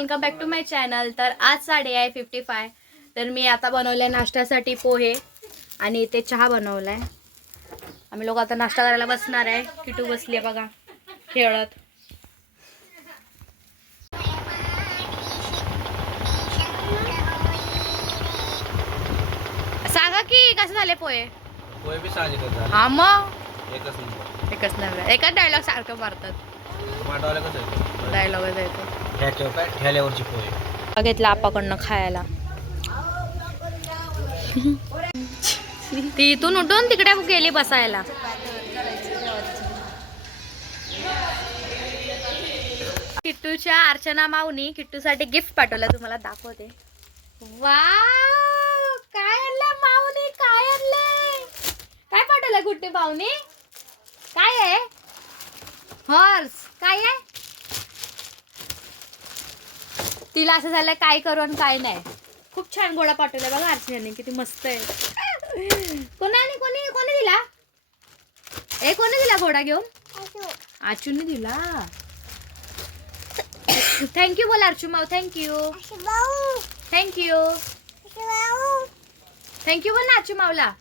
Welcome back to my channel. तर आज 55:55 तर मी आता बनवले नाश्त्यासाठी पोहे आणि इथे चहा बनवलाय। आम्ही लोक आता नाश्ता करायला बसणार आहे। किटू बसली आहे बघा खेळत। सांगा की कसं झाले पोहे? पोहे बी साहजिकच झाले। हा मग एकच नंबर। एकच नंबर। एकाच डायलॉग सारखं मारतात। टमाटोवाले कसं आहे? डायलॉगच आहे तो। ठेक्यावर काय ठेल्यावरची पोहे। घेतला आपाकडनं खायला। ती इथून उठून तिकडे गेली बसायला। किट्टूच्या अर्चना माऊनी किट्टूसाठी गिफ्ट पाठवलं, तुम्हाला दाखवते। वाव, काय आणलं माऊनी? काय आणलंय? काय पाठवलं गुड्डी माऊनी? काय आहे? हॉर्स काय आहे? तिला असं झालं काय करू आणि काय नाही। खूप छान घोडा पाठवला बघा अर्चनाने, किती मस्त आहे। कोणी कोणी दिला? कोणी दिला घोडा घेऊन? आचूने दिला। थँक्यू बोल अर्चू माऊ। थँक्यू थँक्यू थँक्यू बोल ना अर्चू माऊला।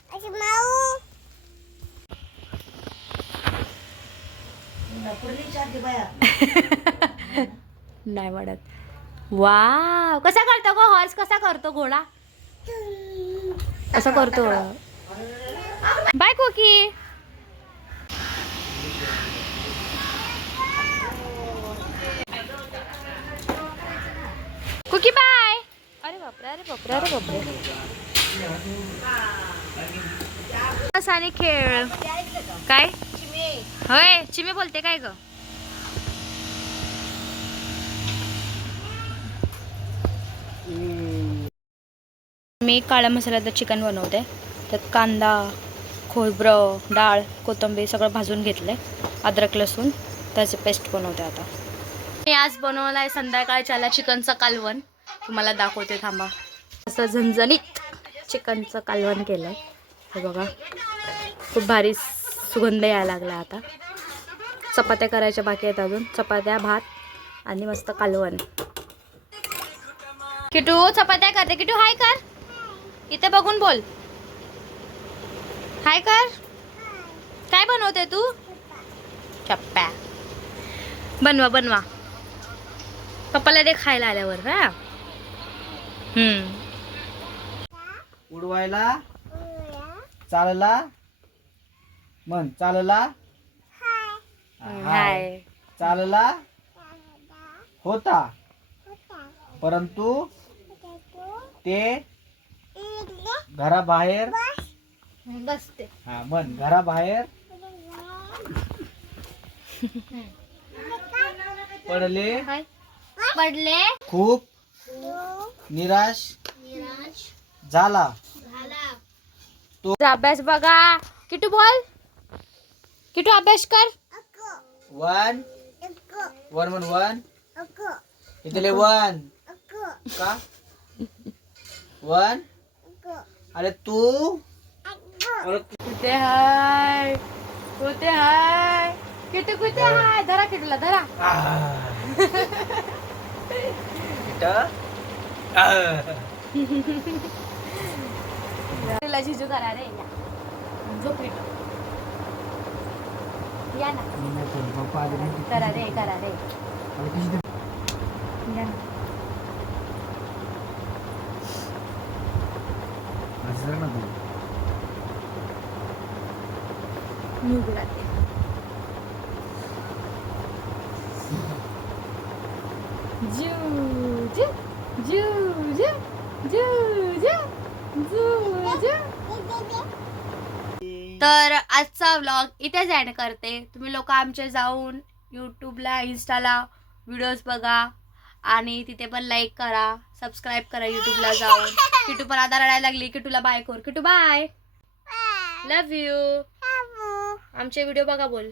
नाही वाटत। वाव, कसा करतो गो हॉर्स? कसा करतो घोडा? कसा करतो? Bye Cookie. Cookie bye. अरे बापरे, अरे बापरे, अरे बापरे। आणि खेळ काय? होय, चिमी बोलते काय ग? मी काळ्या मसाल्याचं चिकन बनवते। त्यात कांदा, खोबरं, डाळ, कोथिंबीर सगळं भाजून घेतलंय। अद्रक लसूण त्याचे पेस्ट बनवते आता। मी आज बनवलाय संध्याकाळच्याला चिकनचं कालवण, तुम्हाला दाखवते थांबा। असं झणझणीत चिकनचं कालवण केलंय हे बघा। खूप भारी सुगंध यायला लागला आता। चपात्या करायच्या बाकी आहेत अजून। चपात्या, भात आणि मस्त कालवण। किटू चपात्या करते। किटू हाय कर, इथे बघून बोल। हाय कर। काय बनवते तू? चप्पा बनवा बनवा, पप्पाला दे खायला आल्यावर। हा उडवायला चालला मन, चालला हाय। चालला होता परंतु ते घराबाहेर बसते। हा मन घराबाहेर पडले खूप निराश झाला। तो अभ्यास बघा। किटू बोल, किटू अभ्यास कर। वन वन वन वन इथले वन का वन। अरे तू कुठे हाय? कुठे हाय? किटू कुठे हाय? धरा किटूला धरा। तिला झिजू करा रे। झोप किटू, या ना। करा रे करा रे। या ना। मी उघडाते। जू जू जू जू जू जू जू जू। तर आजचा व्लॉग इथेच एंड करते। तुम्ही लोक आमचे जाऊन यूट्यूबला, इंस्टाला व्हिडिओज बघा आणि तिथे पण लाईक करा, सबस्क्राईब करा यूट्यूबला जाऊन। किटू पण आता रडायला लागली। किटूला बाय कर। Kitu bye, love you. आमचे व्हिडिओ बघा बोल।